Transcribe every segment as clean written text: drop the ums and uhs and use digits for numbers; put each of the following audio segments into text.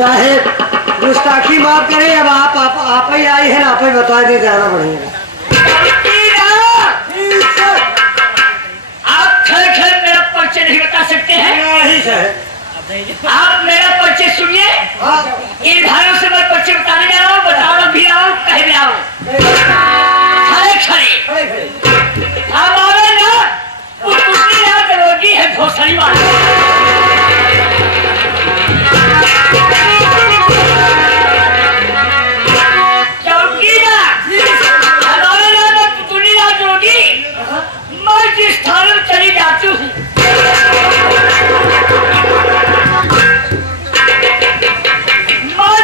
साहेब गुस्ताखी माफ करें, अब आप ही आई है ना, आप ही बता दे ज्यादा बढ़िया। आप खैर मेरा परिचय नहीं बता सकते हैं? नहीं सर। आप मेरा परिचय सुनिए। इन भाइयों से मैं परिचय बताने जा रहा हूँ, बताओ भी आओ कहे भी आओ। खड़े हमारे ना पुतली ना दरोगी है भोसड़ी वाला।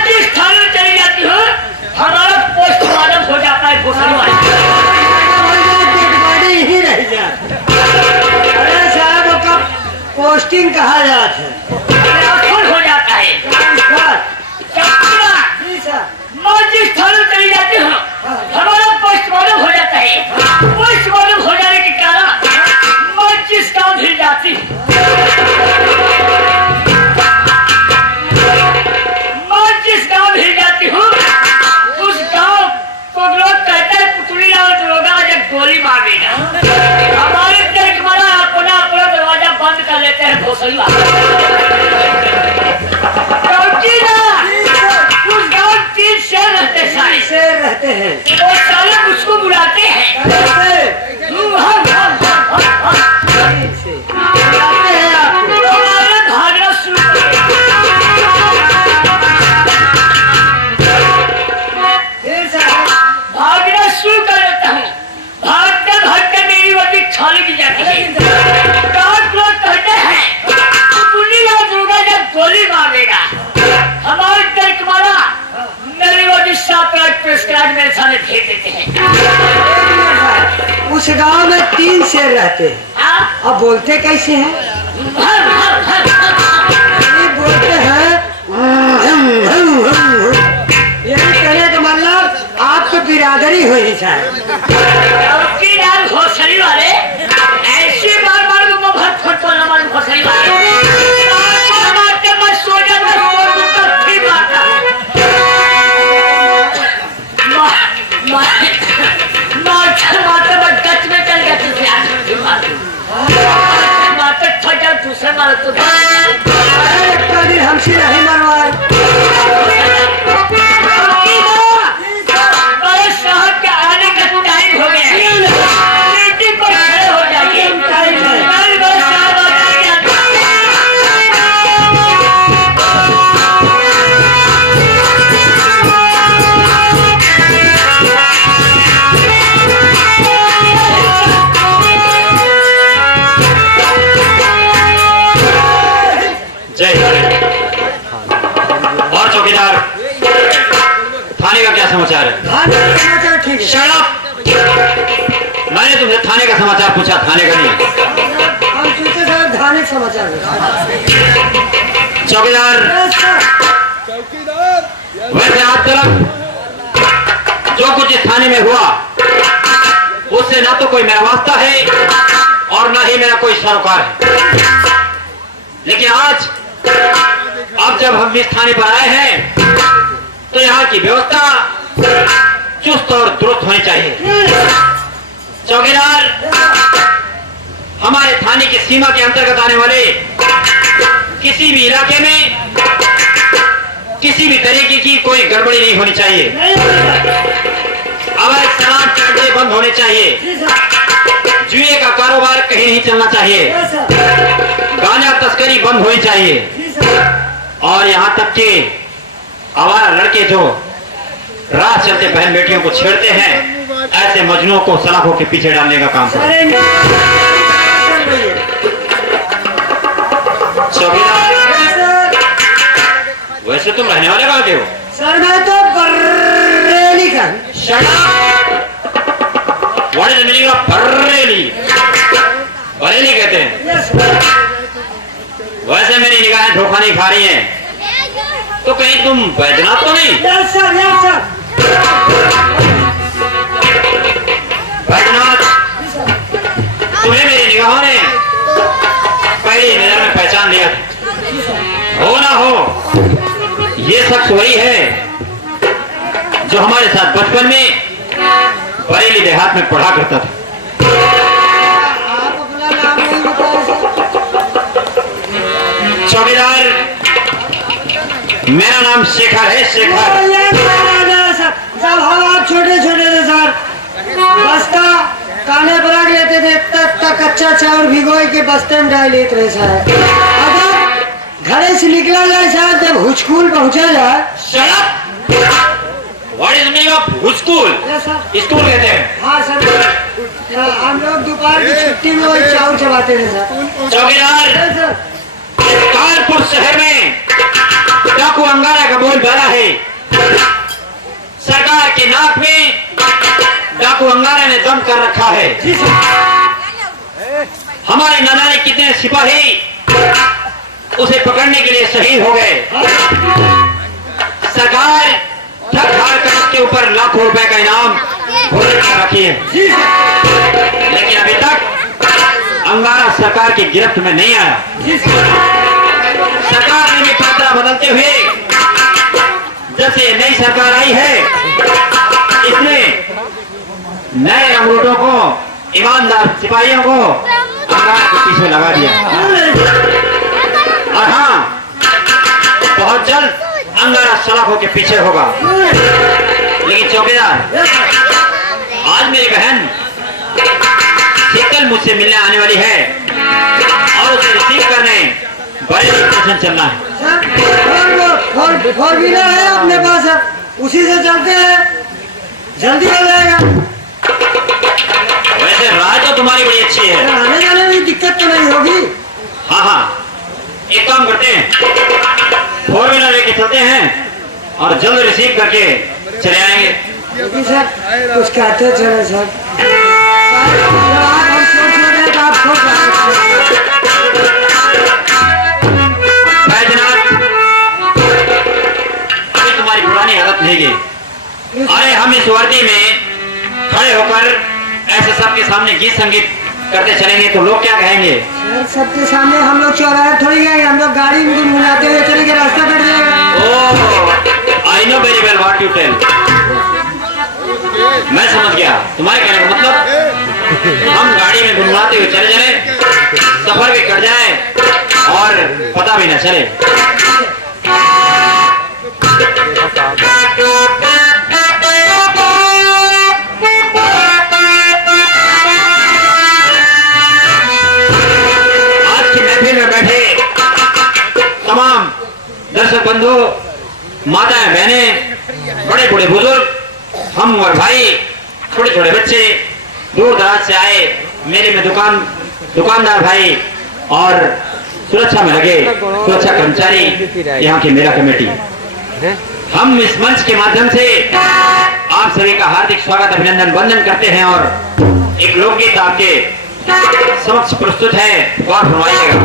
जिस थाने में चली जाती हूँ हमारा पोस्टमार्टम हो जाता है ही रह जाती। अरे साहब का पोस्टिंग कहा जाता है हो जाता है। मैं जिस थाने में चली जाती हूँ हमारा पोस्टमार्टम हो जाता है। पोस्टमार्टम हो जाने के कारण मैं जिस गाँव भी जाती हूँ उस गांव को लोग कहते हैं पुतली गोली मारेगा। हमारे दरबारा अपना दरवाजा बंद कर लेते हैं भोसड़ी वाले। उस गांव 3 शेर रहते हैं और साले उसको बुलाते हैं। भागना शुरू कर देता हूँ। भागते भागते मेरी वर्दी खाली भी जाती है। लोग कहते हैं दुर्गा जब गोली मारेगा हमारे दर मारा मेरी वर्दी 7 लाख प्रेस्क्राइब मेरे सामने भेज देते हैं। उस गांव में 3 शेर रहते हैं। अब बोलते कैसे हैं? बोलते हैं यही कहने का मतलब आपकी बिरादरी हुई शायद। भोसड़ी वाले ऐसे बार भोसड़ी वाले मैं सो जाता दूसरे मारे तो हमसे नहीं मरवाए। साहब के आने का टाइम हो गया मीटिंग पर खड़े हो जाइए। और चौकीदार थाने का क्या समाचार है? समाचार ठीक है। Shut up! मैंने तुमसे थाने का समाचार पूछा, थाने का नहीं। हम सोचे साहब थाने का समाचार। चौकीदार वैसे आज तक जो कुछ इस थाने में हुआ उससे ना तो कोई मेरा वास्ता है और ना ही मेरा कोई सरोकार है। लेकिन आज अब जब हम इस थाने पर आए हैं तो यहाँ की व्यवस्था चुस्त और दुरुस्त होनी चाहिए। चौकीदार हमारे थाने की सीमा के अंतर्गत आने वाले किसी भी इलाके में किसी भी तरीके की कोई गड़बड़ी नहीं होनी चाहिए। अवैध शराब के अड्डे बंद होने चाहिए। जुए का कारोबार कहीं नहीं चलना चाहिए। गांजा तस्करी बंद होनी चाहिए। और यहाँ तक कि आवारा लड़के जो राह चलते बहन बेटियों को छेड़ते हैं ऐसे मजनुओं को सलाखों के पीछे डालने का काम करें। वैसे तुम रहने वाले कहाँ के हो? सर मैं तो बरेली का। Shut up! What is the meaning of Bareilly? Bareilly कहते हैं। वैसे मेरी निगाहें धोखा नहीं खा रही हैं, तो कहीं तुम बैजनाथ तो नहीं? Yes sir. बैजनाथ, तुम्हें मेरी निगाहों ने पहली नजर में पहचान लिया था। हो ना हो ये शख्स वही है जो हमारे साथ बचपन में बरेली देहात में पढ़ा करता था। आप अपना नाम नहीं बताए सर। चौकीदार, मेरा नाम शेखर है, शेखर। ये राजा है सर। जब हम आप छोटे छोटे थे सर, बस्ता काने पर रख लेते थे, तब तक कच्चा चावल भिगोई के बस्ते में डाल लेते रहे सर। अगर घरे से निकला जाए सर, जब हुचकूल पहुंचा जाए। Shut up! What is the meaning of school? ये सर, स्कूल कहते हैं। हाँ सर, हम लोग दोपहर की छुट्टी में वही चावल चबाते थे सर। चौकीदार, ये सर, कानपुर शहर में डाकू अंगारा का बोलबाला है। सरकार के नाक में डाकू अंगारा ने दम कर रखा है। जी सर। हमारे न जाने कितने सिपाही उसे पकड़ने के लिए शहीद हो गए। सरकार ठग हार कर उसके ऊपर लाखों रुपए का इनाम घोषित कर रखी है, जी सर। लेकिन अभी तक अंगारा सरकार की गिरफ्त में नहीं आया। जी सर। सरकार ने भी पात्रा बदलते हुए जब से नई सरकार आई है, इसने नए अंग्रेजों को, ईमानदार सिपाहियों को अंगारा के पीछे लगा दिया। और हाँ, बहुत जल्द अंगारा सलाखों के पीछे होगा। लेकिन चौकीदार, आज मेरी बहन शीतल मुझसे मिलने आने वाली है और उसे रिसीव करने बड़े स्टेशन चलना है। सर, फोर व्हीलर है अपने पास सर, उसी से चलते हैं, जल्दी हो जाएगा। वैसे राय तो तुम्हारी बड़ी अच्छी है। आने जाने में दिक्कत तो नहीं होगी। हाँ हाँ, एक काम करते हैं, 4 व्हीलर लेके चलते हैं और जल्द रिसीव करके चले आएंगे। क्योंकि सर कुछ कहते चले सर, जब आप हम छोड़ छोड़े तो आप छोड़ रहे हैं। बैजनाथ, अभी तुम्हारी पुरानी हालत नहीं गई। अरे हम इस वर्दी में खड़े होकर ऐसे सबके सामने गीत संगीत करते चलेंगे तो लोग क्या कहेंगे? सर, सबके सामने हम लोग चौराहे थोड़ी गए, हम लोग गाड़ी में गुनगुनाते हुए चलेंगे, रास्ता कट जाएगा। ओह, I know very well what you tell. मैं समझ गया तुम्हारे कहने का मतलब। हम गाड़ी में गुनगुनाते हुए चले चले, सफर भी कट जाए और पता भी न चले। आज की महफिल में बैठे तमाम दर्शक बंधु, माताएं, बहनें, बड़े बूढ़े बुजुर्ग, हम और भाई, छोटे छोटे बच्चे, दूर दराज से आए मेरे में दुकानदार भाई और सुरक्षा में लगे सुरक्षा कर्मचारी, यहाँ की मेरा कमेटी, हम इस मंच के माध्यम से आप सभी का हार्दिक स्वागत, अभिनंदन, वंदन करते हैं और एक लोकगीत आपके समक्ष प्रस्तुत है, गौर फरमाइएगा।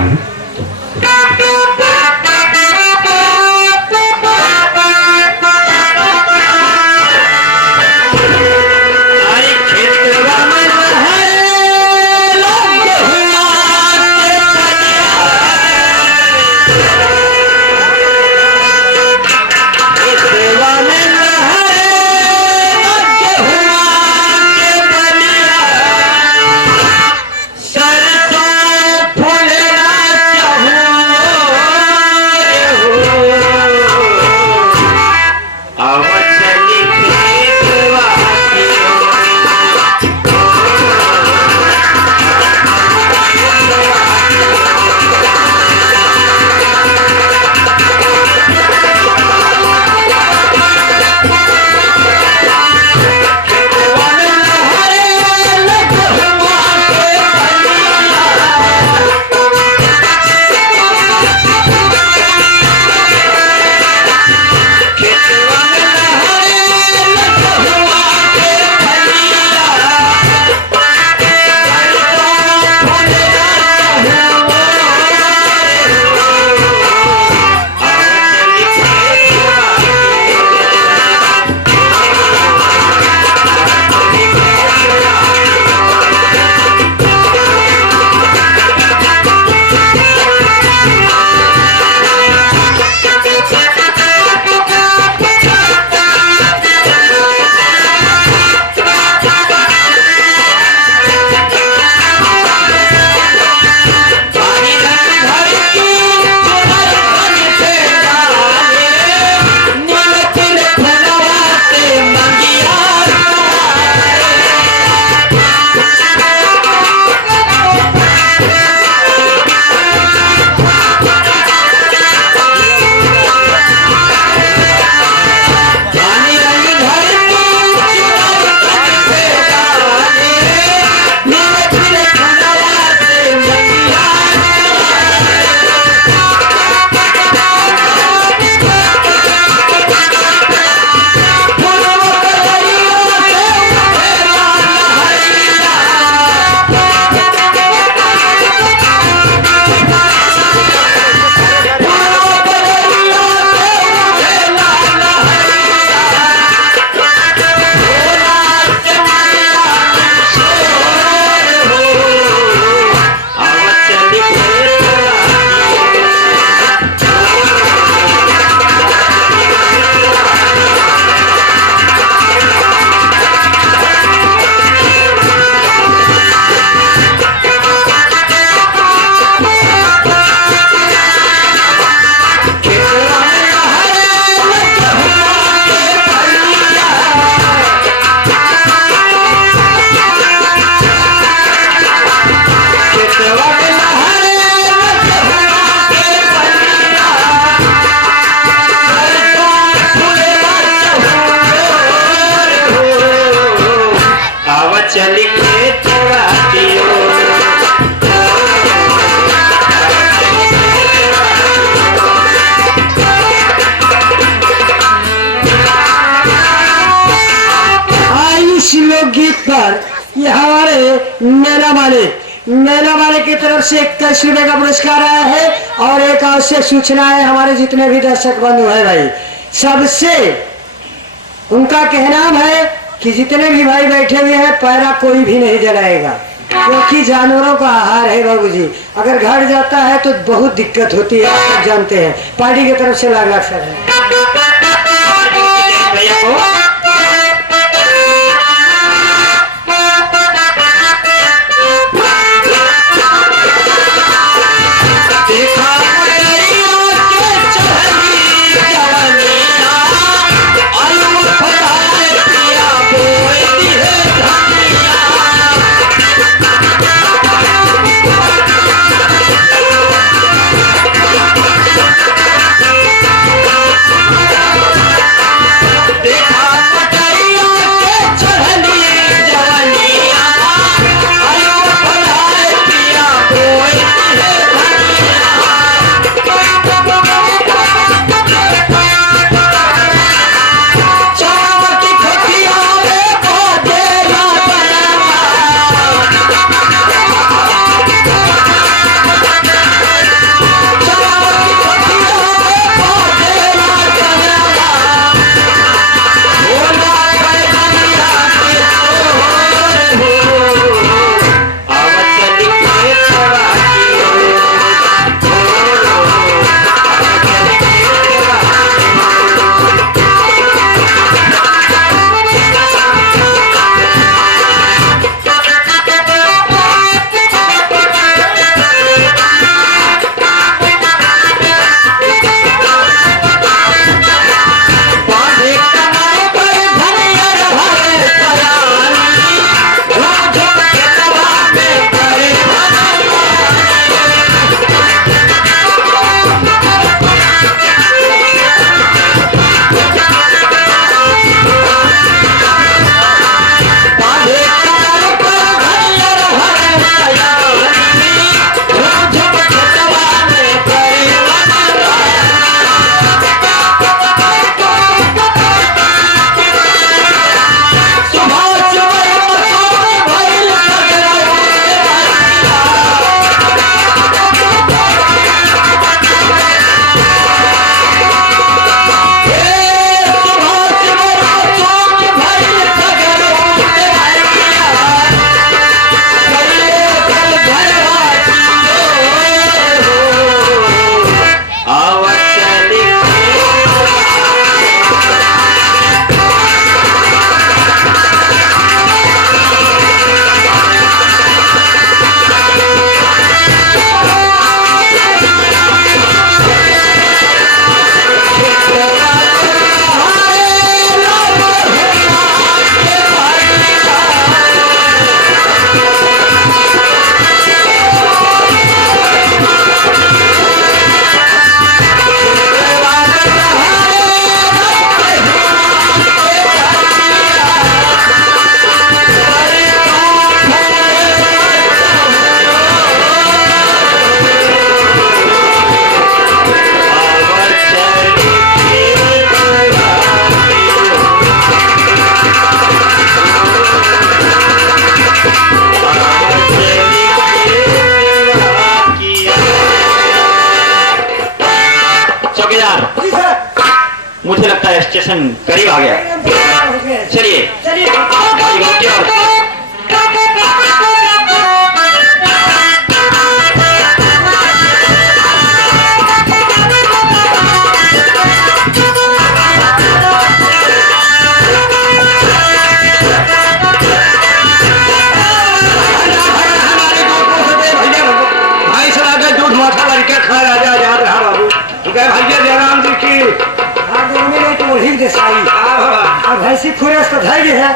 सरसों फूल ये हमारे मेला वाले की तरफ से 21 रुपए का पुरस्कार आया है और एक आवश्यक सूचना है हमारे जितने भी दर्शक बंधु है भाई सबसे उनका कहना है कि जितने भी भाई बैठे हुए हैं पैरा कोई भी नहीं जलाएगा क्योंकि जानवरों का आहार है बाबू जी। अगर घर जाता है तो बहुत दिक्कत होती है, आप सब जानते हैं। पार्टी की तरफ से लाख सर है। मुझे लगता है स्टेशन करीब आ गया। चलिए भाई सला के दूध माथा भर के खा राजा जा रहा बाबू भैया जयराम जी की देसाई और भैंसी खुरेस तो धैर्य है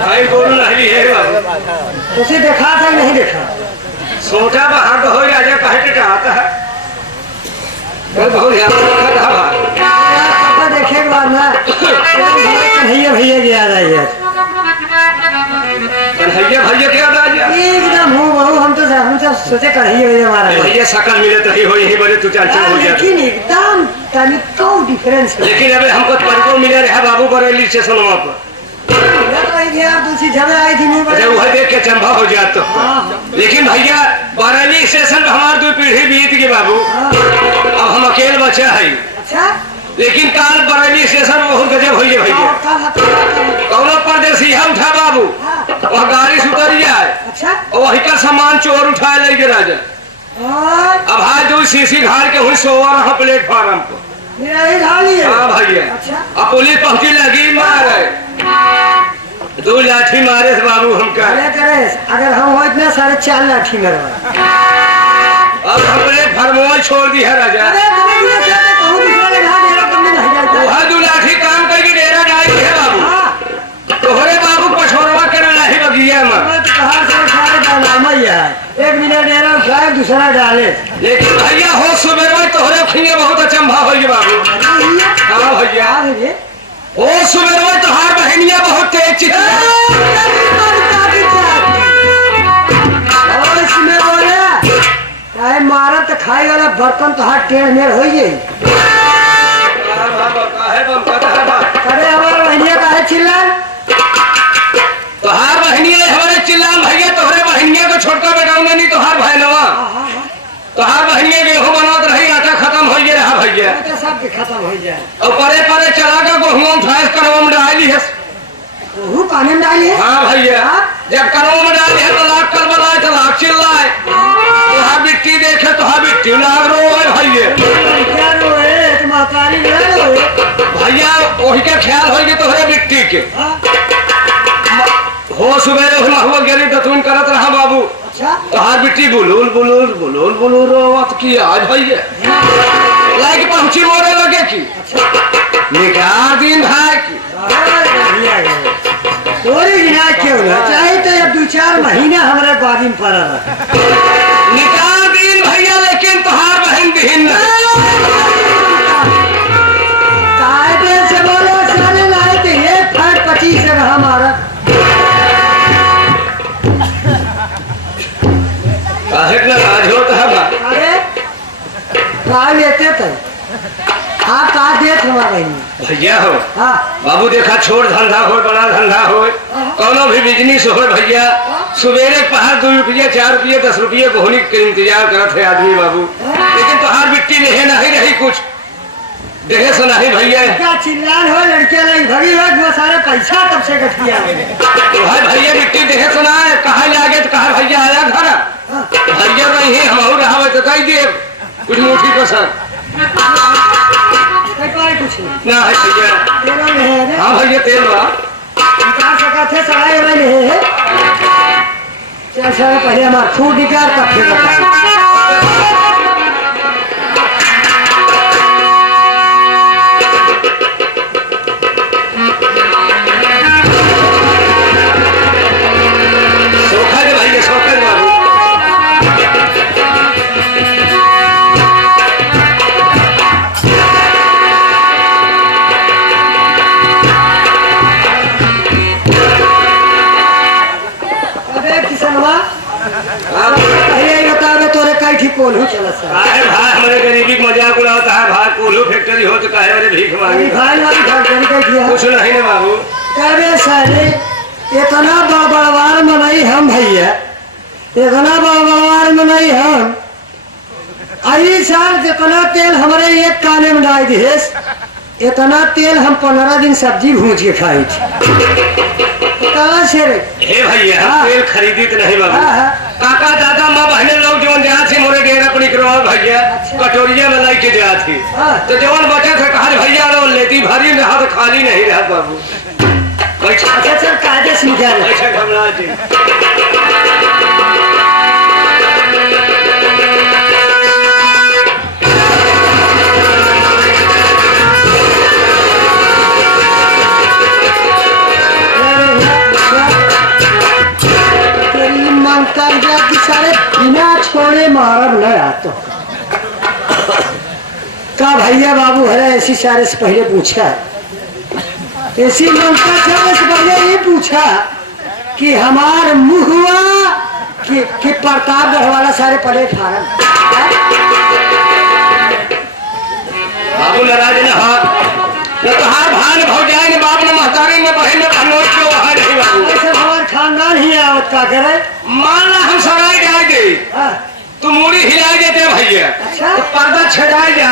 भाई गोरू नहीं है बाबू तुझे देखा था नहीं देखा सोटा बाहर हो राजा कहे के आता है बहुत ध्यान रखा था पापा देखे के बाद ना कन्हैया भैया की याद आई है। कन्हैया भैया की याद आ गया एकदम हूँ बहू हम तो सोचे कन्हैया भैया हमारा भैया शकल मिले तो ही हो यही बोले तू चल हो गया लेकिन एकदम तनिको डिफरेंस है। लेकिन अबे हमको परिको मिले रहा बाबू बरेली स्टेशन वहाँ पर तो थी यार, दूसरी जगह आई थी नहीं अच्छा वह देख के चंबा हो जात तो। लेकिन भैया बरेली स्टेशन पे हमार 2 पीढ़ी बीत गई बाबू, अब हम अकेले बचा है। अच्छा लेकिन काल बरेली स्टेशन बहुत गजब हुई है भैया। कौनो परदेसी है उठा बाबू, वह गाड़ी से उतर जाए अच्छा और वही का सामान चोर उठाए ले के राजा। अब हाय 2 सीसी घाट के हुई सोवा रहा प्लेटफार्म को। मेरा ही ढाली है। हाँ भैया। अच्छा अब पुलिस पहुंची लगी मारे, 2 लाठी मारे से बाबू हमका। अरे करे अगर हम हो इतना सारे 4 लाठी मरवा। अब हमने फरमोल छोड़ दी है राजा। अरे तुम्हें ये क्या है, कहूँ दूसरा लगा डेरा करने नहीं जाता। वह 2 लाठी काम करके डेरा डाली है बाबू। हाँ तोहरे बाबू पछोरवा के लाठी बगिया में। मैं तो कहाँ से सारे डालामा ही है, 1 मिनट डेरा उठाए दूसरा डाले। लेकिन भैया हो सुबह में तोहरे खिए बहुत अचंभा हो गई बाबू। हाँ भैया हो सुबह में तोहार बहनिया बहुत तेज चित्त मारा तो खाई वाला बर्तन तो हाथ टेढ़ मेढ़ हो गई। अरे हमारा बहनिया का है चिल्लान, तोहार बहनिया हमारे चिल्लान भैया, तोहरे बहनिया को छोटका बेटाऊंगा नहीं तोहार भैलवा। तोहार बहनिया गेहूं बनात रही, आटा खत्म हो गया रहा भैया। तो सब के खत्म हो जाए। और परे परे चला के गेहूं उठाए करवा में डाली है। वो पानी में डाली है। हाँ भैया, जब करवा में डाली है तो लाख कर बनाए तो लाख चिल्लाए। तोहार मिट्टी देखे तोहार मिट्टी लाग रो है भैया। क्या रोए तुम महतारी रोए भैया वही का ख्याल हो गया तोहरे मिट्टी के। हो सुबह महुआ गिरी दतून करत रहा बाबू। अच्छा तोहार मिट्टी बुलूल बुलूल बुलूल बुलूल रोवत की आज भैया लाइक पहुंची मोरे लगे की निकाह दिन भाई की। तोरी गिना क्यों ना चाहे तो अब 2-4 महीना हमारे बाजी में पड़ा रहा। निकाह दिन भैया, लेकिन तोहार बहन बहन कायदे से बोलो साले लाए थे 1.25 से हमारा। नाराज होता है बा। अरे का लेते थे आप का देख हमारा भैया हो हाँ बाबू देखा छोड़ धंधा हो बड़ा धंधा हो कोनो भी बिजनेस हो भैया, सवेरे पहाड़ 2 रुपये 4 रुपये 10 रुपये बोहनी के इंतजार करत है आदमी बाबू। लेकिन तोहार मिट्टी नहीं रही कुछ देखे सुना ही भैया। क्या चिल्लान हो लड़कियां नहीं भगी हो वो सारे पैसा तब से गठिया तोहार भैया मिट्टी देखे सुना है कहा लागे तो कहा भैया आया घर भैया नहीं है हम रहा तो कही दे कुछ मुठी को सर कुछ नहीं ना है भैया। तेरा नहीं है हाँ भैया तेल बा निकाल सका थे सगाई वाला नहीं है। चल सर पहले हमारा खूब निकाल तब फिर बता। सोखा दे भैया सोखा दे बाबू। कोल्हू चला सर काहे भाई हमारे गरीबी का मजाक उड़ाता है भाई, कोल्हू फैक्ट्री हो तो काहे मेरे भीख मांगी। भाई वाली फैक्ट्री का किया कुछ नहीं ना बाबू। करे सारे इतना बड़वार मनाई हम भैया, इतना बड़वार मनाई हम आई साल जितना तेल हमारे एक काने में डाल दिए, इतना तेल हम 15 दिन सब्जी भूज के खाई थी। कहाँ से रे? हे भैया हाँ। तेल खरीदी तो नहीं बाबू। हाँ, हाँ। काका दादा माँ बहने लोग जो जहाँ से मोरे डेरा पर निकलवा भैया कटोरिया में लाई के जा थी हाँ। तो जवान बचा था कहा भैया लो लेती भारी रहा तो खाली नहीं रहा बाबू। अच्छा सर कायदे से निकाल ऐसा घबरा जी। सारे बिना छोड़े मारब न आतो का भैया बाबू है ऐसी सारे से पहले पूछा, ऐसी मनता सारे से पहले ये पूछा कि हमार मुहुआ कि प्रतापगढ़ वाला सारे पड़े फारम बाबू नाराज न तो हार भान भौजाई ने बाप ने महतारी ने बहन ने भनोई क्यों है नहीं बाबू। क्या करे? मान ला हम सराय जाए दे हाँ, तो मूड़ी हिला देते भैया अच्छा। तो पर्दा छड़ाए जा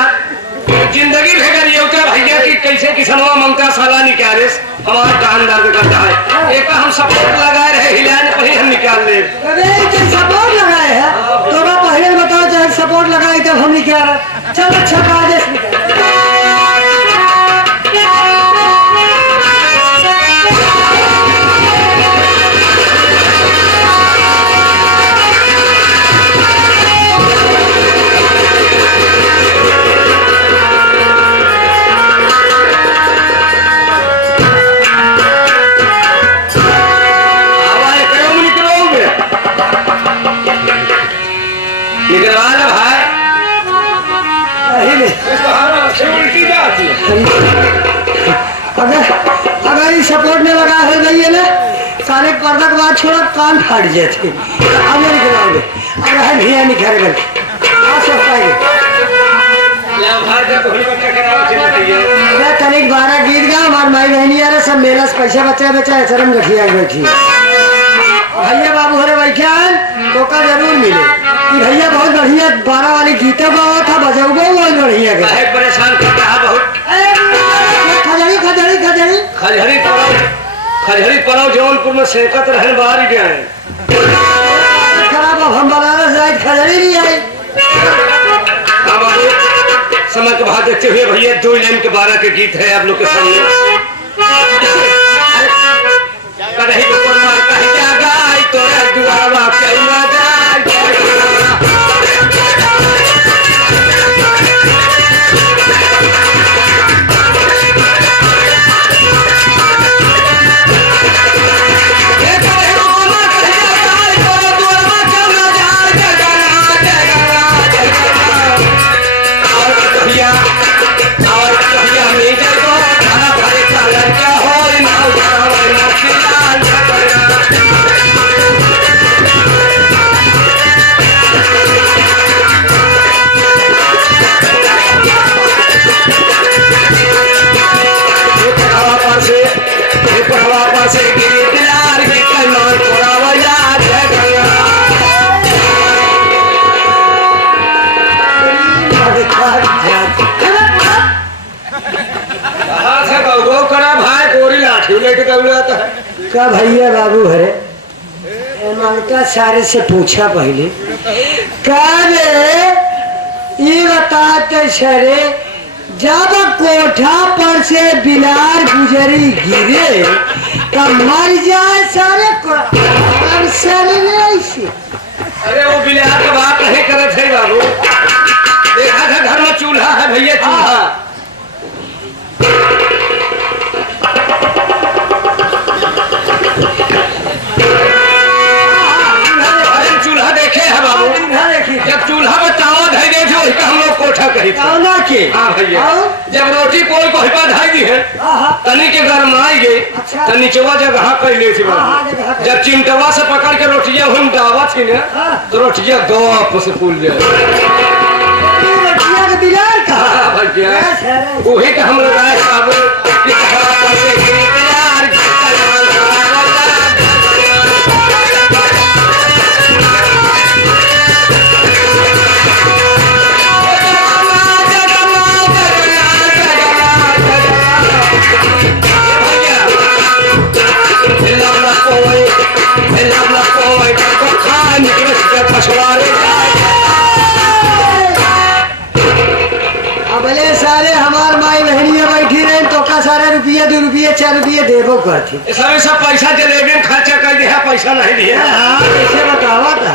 जिंदगी भेगर ये होता भैया कि कैसे किसनवा मंगता साला निकाले हमारा कान दर्द करता है एक हम सपोर्ट लगाए रहे हिलाने पर ही हम निकाल ले अरे तो सपोर्ट लगाए है तो मैं पहले बताओ चाहे सपोर्ट लगाई तब हम क्या रहे चल अच्छा आदेश निकाल हवाए करो में निकलोगे निकलवा ले भाई पहले उल्टी जाती है अगर ये सपोर्ट में लगा है भैया ना सारे पर्दा के बाद छोड़ा कान फाट जाते अब नहीं निकलाओगे अब है भैया निखर गए आ सकता है ले भाई जब होली बच्चा कराओ चले भैया मैं तनिक 12 गीत गा हमार माई बहनी आ रहे सब मेला से पैसा बचा बचा शर्म गठिया बैठी भैया बाबू हरे बैठे तो का जरूर मिले कि भैया बहुत बढ़िया 12 वाली गीतों गावा था बजाऊ बहुत बढ़िया गा काहे परेशान करता है बहुत खजड़ी खजड़ी खजड़ी खजहरी पड़ाव जौनपुर में सेकत रहने बाहर ही गए खराब अब हम बनारस जाए खजड़ी नहीं आई हाँ बाबू समय के बाद देखते हुए भैया 2 लाइन के 12 के गीत है आप लोग के सामने कहीं ऊपर मार कहीं जागा आई तोरा दुआरा कहीं ना जाए से गिरी दिलार के कलमान कोरावा याद है गया कहाँ से गौ करा भाई गोरी लाठी लेके दौड़ाता है का भैया बाबू हरे मनका सारे से पूछा पहले का रे ये बताते सरे जब कोठा पर से बिलार गुजरी गिरे तब मर जाए सारे ऐसे अरे वो बिलार का बात नहीं करे थे बाबू देखा था घर में चूल्हा है भैया चूल्हा अरे चूल्हा देखे है बाबू देखिए जब चूल्हा में तावा धई दे जो हम लोग कोठा कही कौना के हाँ भैया जब रोटी कोई को हिपा धाई दी है तनी के घर में आई गई अच्छा। तो नीचवा जगह कर ले थी हाँ, जगह कर। जब चिमटवा से पकड़ के रोटिया हम दावा थी ना हाँ। तो रोटिया गप से फूल जाए रटिया के बिलार का हाँ भैया वही का हम लगाए बाबू कि कहाँ पर से गिरी बिलार की कलमान कोरावा अबले सारे हमार माई बहनिया बैठी रहे तो का सारे रुपये 2 रुपये 4 रुपये देबो करती सब पैसा जलेबी में खर्चा कर दिया पैसा नहीं दिया हाँ ऐसे बतावा था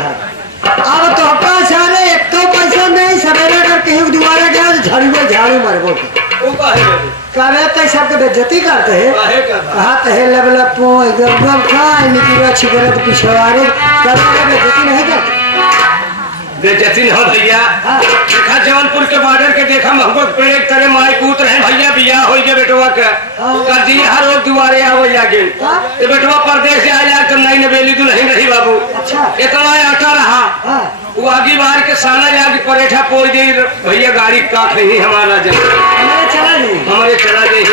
अब तो का सारे एक तो पैसा नहीं सवेरे कर कहीं दोबारा गया तो झाड़ू मारबो काहे तक सबके बेइज्जती करते हैं कहा तहे लबलपो एकदम खाए निकला छिगरत पिछवाड़े कभी बेइज्जती नहीं करते बेइज्जती हो भैया हाँ। देखा जौनपुर के बॉर्डर के देखा हमको पेड़ एक तरह माई पूत रहे भैया बिया हो गए बेटवा का हाँ। कर दी हर रोज दुआरे आवे आगे हाँ। ये बेटवा परदेश से आया तो नई नवेली दुल्हन रही बाबू अच्छा इतना आटा रहा हाँ वो आगे बाहर के साना जाके परेठा पोई दे भैया गाड़ी का नहीं हमारा जा हमारे चला नहीं हमारे चला गई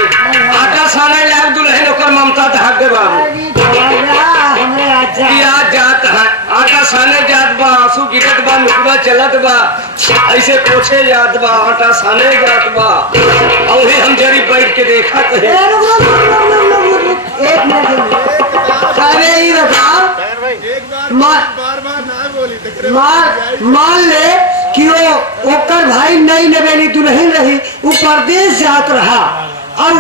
आटा साना लाग दुल्हन ओकर ममता धाक दे बाबू हमारे आज कि आज जा साने जात बा, आंसू गिरत बा, नुकड़ा चलत बा, ऐसे पोछे जात बा, आटा साने जात बा। और ही हम जरी बैठ के देखा ए, कहे रुक, रुक, रुक, रुक, रुक, रुक, रुक, एक मिनट अरे ये बताओ मान ले कि वो ओकर भाई नई नवेली दुल्हन रही, वो परदेश जात रहा और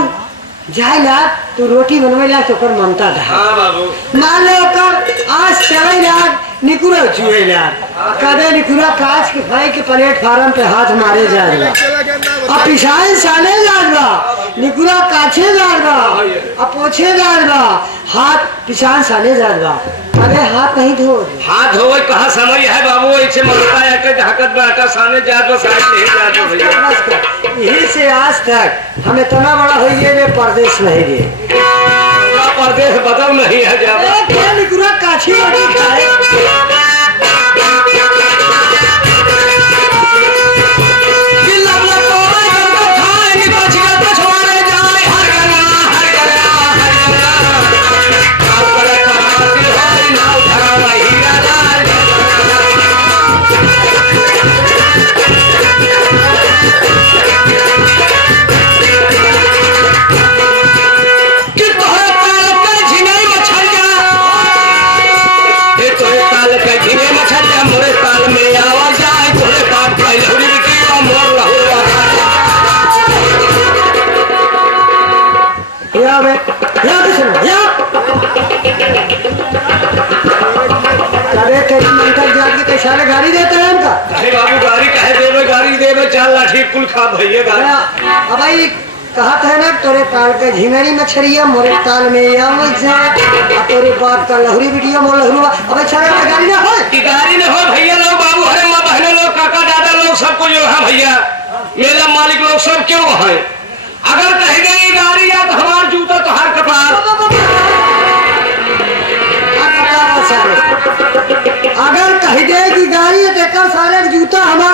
जाएला तो रोटी बनवेला तो ओकर मनता था। हाँ बाबू मान ले ओकर आज चलेला निकुरा चुएला कदे निकुरा कांच के भाई के प्लेटफार्म पे हाथ मारे जाएगा अब पिछाए साले जाएगा निकुरा काछे जाएगा अब पोछे जाएगा हाथ पिछान साले जाएगा अरे हाथ नहीं धो हाथ धोवे कहाँ समय है बाबू, ऐसे मरता है के झाकत बा, आटा साने जात बा, साने नहीं जात बा भैया। यही से आज तक हम इतना बड़ा हो गए वे परदेश नहीं गए। पूरा परदेश बदल नहीं है ज्यादा। निकुरा काछी रोटी खाए सारे गाड़ी देते हैं इनका अरे बाबू गाड़ी कहे देवे, गाड़ी देवे, चाल लाठी कुल खा भैया गाड़ी। अब भाई कहा था ना तोरे ताल के झिंगड़ी मछरिया मोरे ताल में या मुझे तोरे बाप का लहरी बिटिया मोर लहरुआ अब सारे गाड़ी ना हो कि गाड़ी न हो भैया लोग, बाबू हरे माँ बहने लोग, काका दादा लोग, सबको जो है भैया मेरा मालिक लोग सब क्यों है। अगर कह गई गाड़ी या तो हमार जूता तो हर कपार। अगर कह दे कि गाड़ी देखकर सारे जूता हमारा